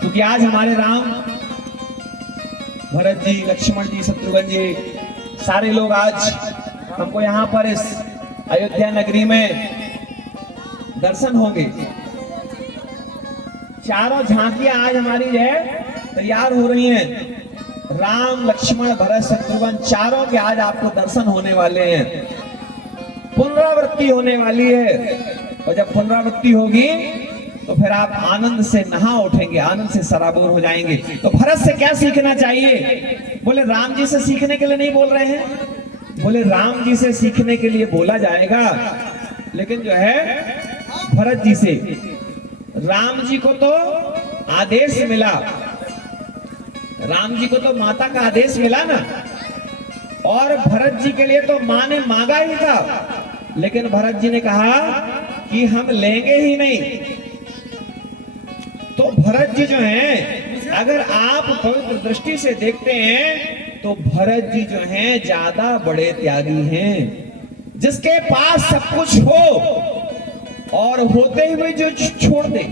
क्योंकि आज हमारे राम, भरत जी, लक्ष्मण जी, शत्रुघ्न जी, सारे लोग आज हमको यहाँ पर इस अयोध्या नगरी में दर्शन होंगे। चारों झांकियां आज हमारी जो है तैयार हो रही हैं। राम, लक्ष्मण, भरत, शत्रुघ्न चारों के आज आपको दर्शन होने वाले हैं। पुनरावृत्ति होने वाली है, और जब पुनरावृत्ति होगी तो फिर आप आनंद से नहा उठेंगे, आनंद से सराबोर हो जाएंगे। तो भरत से क्या सीखना चाहिए? बोले राम जी से सीखने के लिए नहीं बोल रहे हैं, बोले राम जी से सीखने के लिए बोला जाएगा, लेकिन जो है भरत जी से। राम जी को तो आदेश मिला, राम जी को तो माता का आदेश मिला ना, और भरत जी के लिए तो मां ने मांगा ही था, लेकिन भरत जी ने कहा कि हम लेंगे ही नहीं। तो भरत जी जो हैं, अगर आप पवित्र दृष्टि से देखते हैं तो भरत जी जो हैं ज्यादा बड़े त्यागी हैं। जिसके पास सब कुछ हो और होते हुए जो छोड़ दे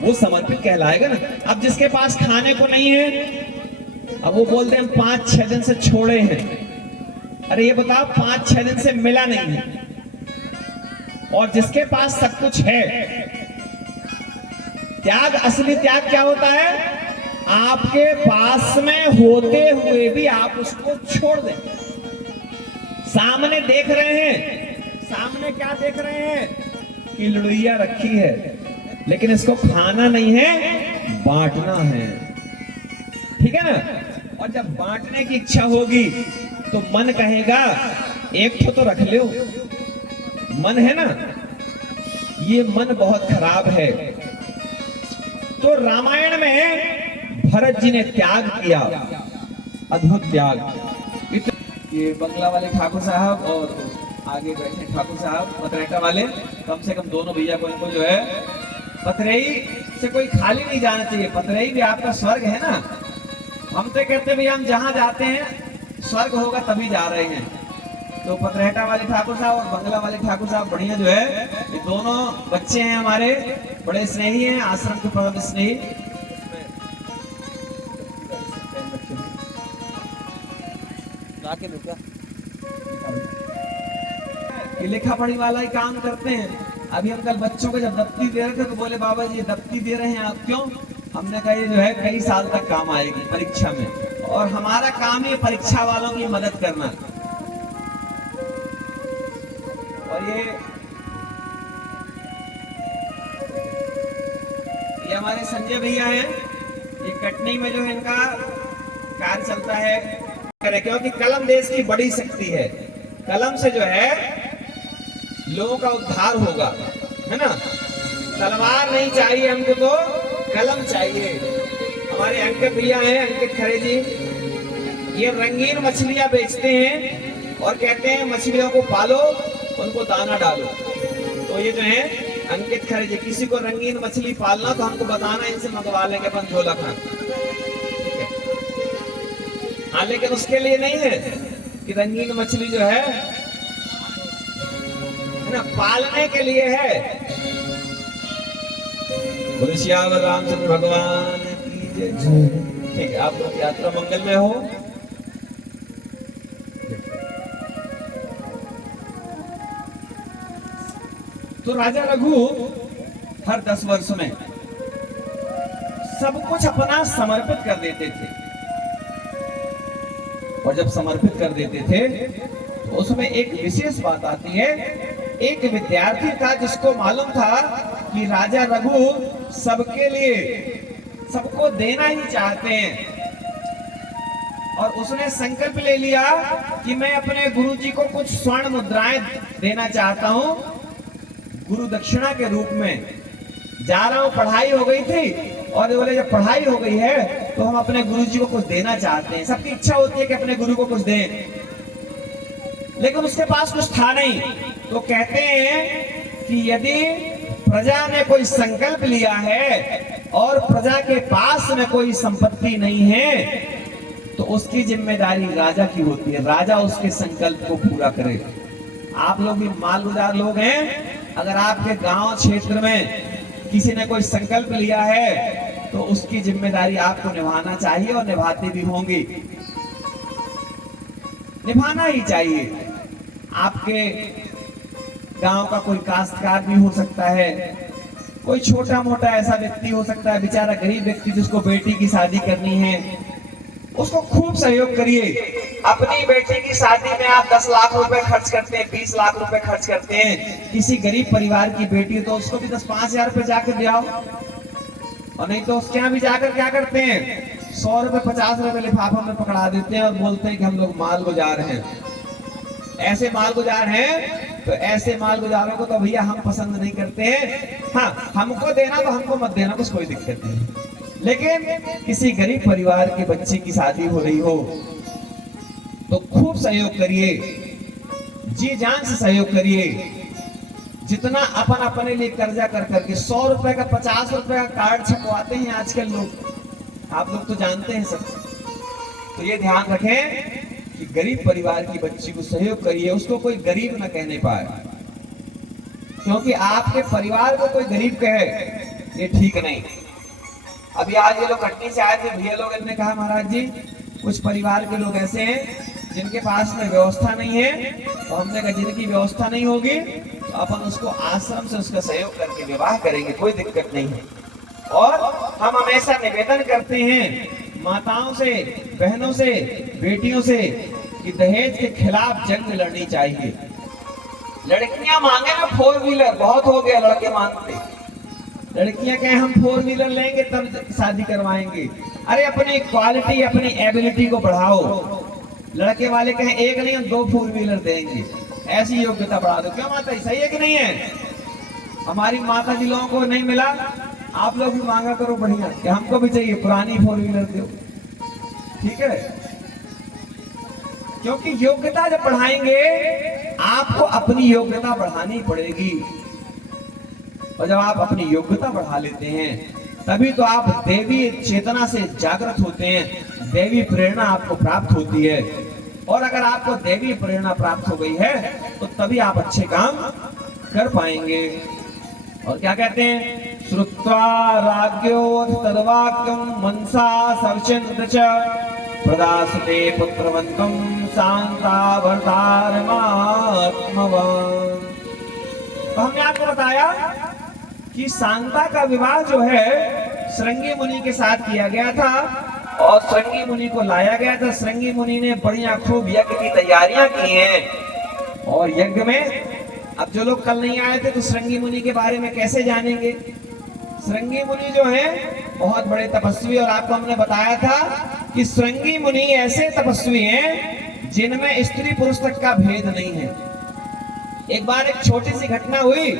वो समर्पित कहलाएगा ना। अब जिसके पास खाने को नहीं है, अब वो बोलते हैं 5-6 दिन से छोड़े हैं। अरे ये बताओ 5-6 दिन से मिला नहीं है, और जिसके पास सब कुछ है। त्याग, असली त्याग क्या होता है? आपके पास में होते हुए भी आप उसको छोड़ दें। सामने देख रहे हैं, सामने क्या देख रहे हैं कि लुड़िया रखी है, लेकिन इसको खाना नहीं है, बांटना है। ठीक है ना? और जब बांटने की इच्छा होगी तो मन कहेगा एक तो रख लो। मन है ना, ये मन बहुत खराब है। तो रामायण में भरत जी ने त्याग किया, अद्भुत त्याग। ये बंगला वाले ठाकुर साहब और आगे बैठे ठाकुर साहब, पतरेटा वाले, कम से कम दोनों भैया को, इनको जो है पतरेई से कोई खाली नहीं जाना चाहिए। पतरेई भी आपका स्वर्ग है ना। हम तो कहते भैया हम जहां जाते हैं स्वर्ग होगा तभी जा रहे हैं। तो पतरेटा वाले ठाकुर साहब और बंगला वाले ठाकुर साहब बढ़िया जो है, ये दोनों बच्चे हैं हमारे, बड़े स्नेही हैं, आश्रम के परम स्नेही। ये लिखा पढ़ी वाला ही काम करते हैं। अभी हम कल बच्चों को जब दफ्ती दे रहे थे तो बोले बाबा जी दफ्ती दे रहे हैं आप क्यों? हमने कहा ये जो है कई साल तक काम आएगी परीक्षा में, और हमारा काम है परीक्षा वालों की मदद करना। और ये हमारे संजय भैया हैं, ये कटनी में जो है इनका कार्य चलता है, क्योंकि कलम देश की बड़ी शक्ति है। कलम से जो है लोगों का उद्धार होगा, है ना। तलवार नहीं चाहिए हमको, तो कलम चाहिए। हमारे अंकित भैया हैं, अंकित खरे जी, ये रंगीन मछलियां बेचते हैं और कहते हैं मछलियों को पालो, उनको दाना डालो। तो ये जो है अंकित खरे जी, किसी को रंगीन मछली पालना तो हमको बताना, इनसे मंगवा लेंगे अपन झोला खान। हाँ, लेकिन उसके लिए नहीं है कि रंगीन मछली जो है ना, पालने के लिए है। बोले श्यावर रामचंद्र भगवान की जय। ठीक है, आप लोग यात्रा मंगल में हो। तो राजा रघु हर 10 वर्ष में सब कुछ अपना समर्पित कर देते थे, और जब समर्पित कर देते थे तो उसमें एक विशेष बात आती है। एक विद्यार्थी था जिसको मालूम था कि राजा रघु सबके लिए सबको देना ही चाहते हैं, और उसने संकल्प ले लिया कि मैं अपने गुरुजी को कुछ स्वर्ण मुद्राएं देना चाहता हूं गुरु दक्षिणा के रूप में। जा रहा हूं, पढ़ाई हो गई थी, और बोले जब पढ़ाई हो गई है तो हम अपने गुरुजी को कुछ देना चाहते हैं। सबकी इच्छा होती है कि अपने गुरु को कुछ दें, लेकिन उसके पास कुछ था नहीं। तो कहते हैं कि यदि प्रजा ने कोई संकल्प लिया है और प्रजा के पास में कोई संपत्ति नहीं है, तो उसकी जिम्मेदारी राजा की होती है। राजा उसके संकल्प को पूरा करे। आप लोग भी मालगुजार लोग हैं, अगर आपके गांव क्षेत्र में किसी ने कोई संकल्प लिया है तो उसकी जिम्मेदारी आपको निभाना चाहिए और निभाते भी होंगे, निभाना ही चाहिए। आपके गांव का कोई काश्तकार भी हो सकता है, कोई छोटा मोटा ऐसा व्यक्ति हो सकता है, बेचारा गरीब व्यक्ति जिसको बेटी की शादी करनी है, उसको खूब सहयोग करिए। अपनी बेटी की शादी में आप 10 लाख रुपए खर्च करते हैं, 20 लाख रुपए खर्च करते हैं, किसी गरीब परिवार की बेटी है तो उसको भी 10-5 हजार रुपए जाकर दे आओ। और नहीं तो उसके यहाँ भी जाकर क्या करते हैं, 100 रुपए 50 रुपए लिफाफा में पकड़ा देते हैं और बोलते हैं कि हम लोग माल गुजार हैं। ऐसे माल गुजार हैं, तो ऐसे माल गुजारों को तो भैया हम पसंद नहीं करते हैं। हाँ, हमको देना तो हमको मत देना, कुछ कोई दिक्कत नहीं, लेकिन किसी गरीब परिवार के बच्चे की शादी हो रही हो तो खूब सहयोग करिए, जी जान से सहयोग करिए। जितना अपन अपने लिए कर्जा कर करके 100 रुपए का 50 रुपए का कार्ड छपवाते हैं आजकल लोग, आप लोग तो जानते हैं सब। तो ये ध्यान रखें कि गरीब परिवार की बच्ची को सहयोग करिए, उसको कोई गरीब ना कहने पाए, क्योंकि आपके परिवार को कोई गरीब कहे ये ठीक नहीं। अभी आज ये लोग कटनी से आए थे, भैया लोग ने कहा महाराज जी कुछ परिवार के लोग ऐसे हैं जिनके पास में व्यवस्था नहीं है, तो हमने कहा जिनकी व्यवस्था नहीं होगी तो अपन उसको आश्रम से उसका सहयोग करके विवाह करेंगे, कोई दिक्कत नहीं है। और हम हमेशा निवेदन करते हैं माताओं से, बहनों से, बेटियों से कि दहेज के खिलाफ जंग लड़नी चाहिए। लड़कियां मांगे ना 4 व्हीलर, बहुत हो गया लड़के मांगते, लड़कियां कहें हम 4 व्हीलर लेंगे तब शादी करवाएंगे। अरे अपनी क्वालिटी, अपनी एबिलिटी को बढ़ाओ। लड़के वाले कहें एक नहीं हम 2 4 व्हीलर देंगे, ऐसी योग्यता बढ़ा दो। क्यों माता जी, सही है कि नहीं है? हमारी माता जी लोगों को नहीं मिला, आप लोग भी मांगा करो बढ़िया कि हमको भी चाहिए पुरानी 4 व्हीलर दो, ठीक है? क्योंकि योग्यता जब बढ़ाएंगे आपको अपनी योग्यता बढ़ानी पड़ेगी, और जब आप अपनी योग्यता बढ़ा लेते हैं तभी तो आप देवी चेतना से जागृत होते हैं, देवी प्रेरणा आपको प्राप्त होती है। और अगर आपको देवी प्रेरणा प्राप्त हो गई है तो तभी आप अच्छे काम कर पाएंगे। और क्या कहते हैं, श्रुत्वा राज्ञो तद्वाक्यं मनसा सर्वचिन्त्य च प्रदासते पुत्रवन्तं शान्ता भर्तारमात्मवान्। तो हमने आपको बताया कि शांता का विवाह जो है श्रृंगी मुनि के साथ किया गया था और श्रृंगी मुनि को लाया गया था। श्रृंगी मुनि ने बढ़िया खूब यज्ञ की तैयारियां की हैं, और यज्ञ में अब जो लोग कल नहीं आए थे तो श्रृंगी मुनि के बारे में कैसे जानेंगे। श्रृंगी मुनि जो है बहुत बड़े तपस्वी, और आपको हमने बताया था कि श्रृंगी मुनि ऐसे तपस्वी हैं जिनमें स्त्री पुरुष तक का भेद नहीं है। एक बार एक छोटी सी घटना हुई,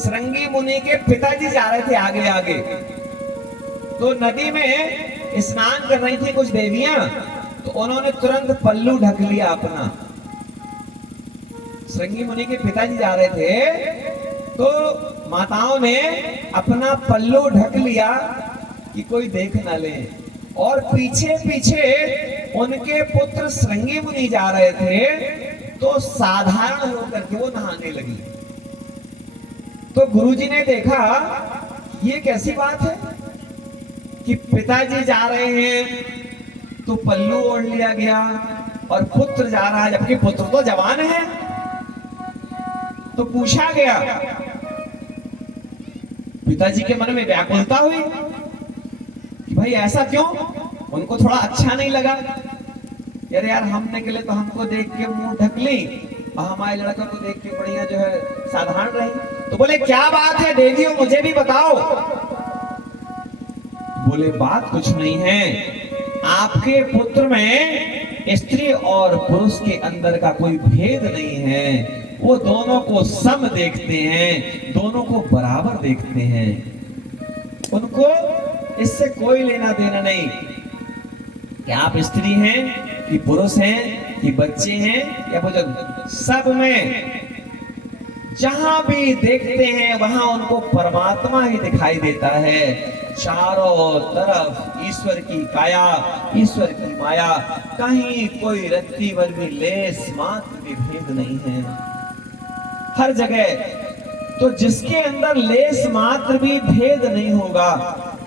श्रृंगी मुनि के पिताजी जा रहे थे आगे आगे, तो नदी में स्नान कर रही थी कुछ देवियां, तो उन्होंने तुरंत पल्लू ढक लिया अपना। श्रृंगी मुनि के पिताजी जा रहे थे तो माताओं ने अपना पल्लू ढक लिया कि कोई देख ना ले, और पीछे पीछे उनके पुत्र श्रृंगी मुनि जा रहे थे तो साधारण होकर के वो नहाने लगी। तो गुरुजी ने देखा ये कैसी बात है कि पिताजी जा रहे हैं तो पल्लू ओढ़ लिया गया और पुत्र जा रहा है, जबकि पुत्र तो जवान है। तो पूछा गया, पिताजी के मन में व्याकुलता हुई कि भाई ऐसा क्यों, उनको थोड़ा अच्छा नहीं लगा। यार हम निकले तो हमको देख के मुंह ढक ली और हमारे लड़का को देख के बढ़िया जो है साधारण रही। तो बोले क्या बात है देवियों, मुझे भी बताओ। बोले बात कुछ नहीं है, आपके पुत्र में स्त्री और पुरुष के अंदर का कोई भेद नहीं है, वो दोनों को सम देखते हैं, दोनों को बराबर देखते हैं, उनको इससे कोई लेना देना नहीं कि आप स्त्री हैं कि पुरुष हैं कि बच्चे हैं या बुजुर्ग, सब में जहां भी देखते हैं वहां उनको परमात्मा ही दिखाई देता है। चारों तरफ ईश्वर की काया, ईश्वर की माया, कहीं कोई रत्ती भर भी लेस मात्र भी भेद नहीं है, हर जगह। तो जिसके अंदर लेस मात्र भी भेद नहीं होगा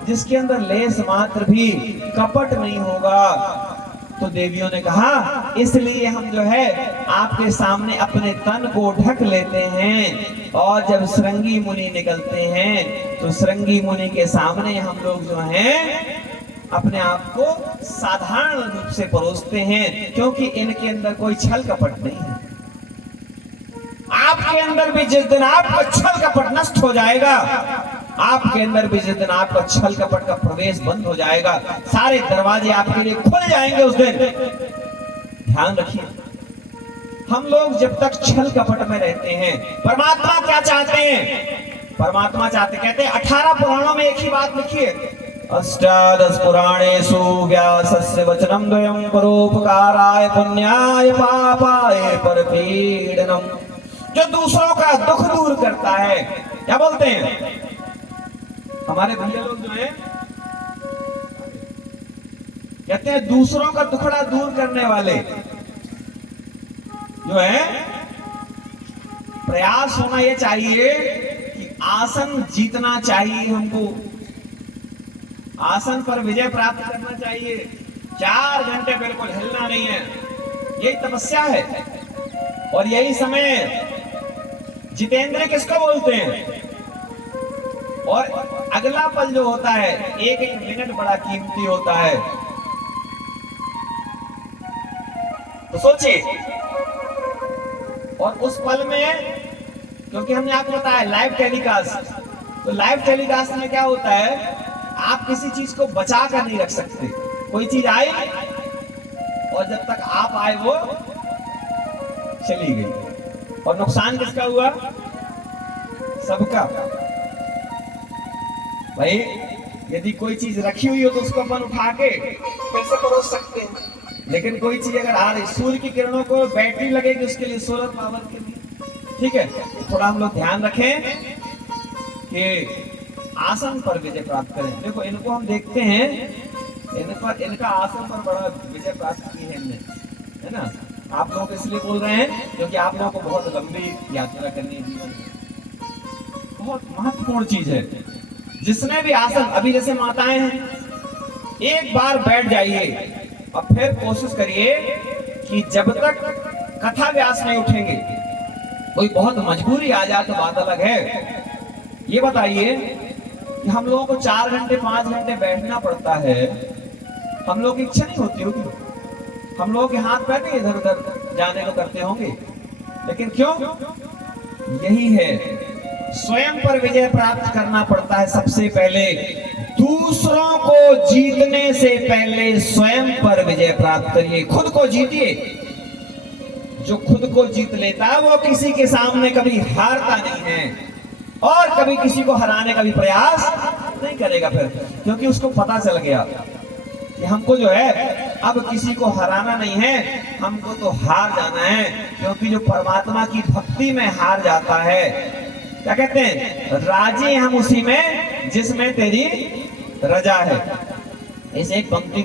जिसके अंदर लेस मात्र भी कपट नहीं होगा। तो देवियों ने कहा इसलिए हम जो है आपके सामने अपने तन को ढक लेते हैं, और जब श्रृंगी मुनि निकलते हैं तो श्रृंगी मुनि के सामने हम लोग जो हैं अपने आप को साधारण रूप से परोसते हैं, क्योंकि इनके अंदर कोई छल कपट नहीं है। आपके अंदर भी जिस दिन आपका छल कपट नष्ट हो जाएगा, आपके अंदर भी जिस दिन आपका छल कपट का प्रवेश बंद हो जाएगा, सारे दरवाजे आपके लिए खुल जाएंगे उस दिन। ध्यान रखिए, हम लोग जब तक छल कपट में रहते हैं, परमात्मा क्या चाहते हैं? परमात्मा चाहते, कहते हैं 18 पुराणों में एक ही बात लिखी है, अष्टादश पुराणेषु व्यासस्य वचनं द्वयं परोपकाराय पुण्याय पापाय परपीडनम। जो दूसरों का दुख दूर करता है, क्या बोलते हैं हमारे भैया लोग जो हैं, कहते हैं दूसरों का दुखड़ा दूर करने वाले जो है, प्रयास होना यह चाहिए कि आसन जीतना चाहिए, हमको आसन पर विजय प्राप्त करना चाहिए। 4 घंटे बिल्कुल हिलना नहीं है, यही तपस्या है। और यही समय जितेंद्र किसको बोलते हैं? और अगला पल जो होता है, एक एक मिनट बड़ा कीमती होता है। तो सोचिए, और उस पल में, क्योंकि हमने आपको बताया लाइव टेलीकास्ट, तो लाइव टेलीकास्ट में क्या होता है, आप किसी चीज को बचा कर नहीं रख सकते। कोई चीज आई और जब तक आप आए वो चली गई, और नुकसान किसका हुआ? सबका। भाई यदि कोई चीज रखी हुई हो तो उसको अपन उठा के फिर से परोस सकते हैं, लेकिन कोई चीज अगर आ रही, सूर्य की किरणों को बैटरी लगेगी उसके लिए, सोलर पावर के लिए, ठीक है। थोड़ा हम लोग ध्यान रखें कि आसन पर विजय प्राप्त करें। देखो इनको हम देखते हैं, इनका आसन पर बड़ा विजय प्राप्त की है हमने, है ना। आप लोग इसलिए बोल रहे हैं क्योंकि आप लोगों को बहुत लंबी यात्रा करनी है जीवन में, बहुत महत्वपूर्ण चीज है। जिसने भी आसन, अभी जैसे माताएं हैं, एक बार बैठ जाइए और फिर कोशिश करिए कि जब तक कथा व्यास नहीं उठेंगे, कोई बहुत मजबूरी आ जाए तो बात अलग है। ये बताइए कि हम लोगों को 4 घंटे 5 घंटे बैठना पड़ता है, हम लोग की इच्छा नहीं होती होगी, हम लोगों के हाथ पैर नहीं इधर उधर जाने को करते होंगे, लेकिन क्यों? यही है, स्वयं पर विजय प्राप्त करना पड़ता है सबसे पहले। दूसरों को जीतने से पहले स्वयं पर विजय प्राप्त करिए, खुद को जीतिए। जो खुद को जीत लेता है वो किसी के सामने कभी हारता नहीं है, और कभी किसी को हराने का भी प्रयास नहीं करेगा फिर, क्योंकि उसको पता चल गया कि हमको जो है अब किसी को हराना नहीं है, हमको तो हार जाना है। क्योंकि जो परमात्मा की भक्ति में हार जाता है, क्या कहते हैं, राजी हम उसी में जिसमें तेरी रजा है। इस एक पंक्ति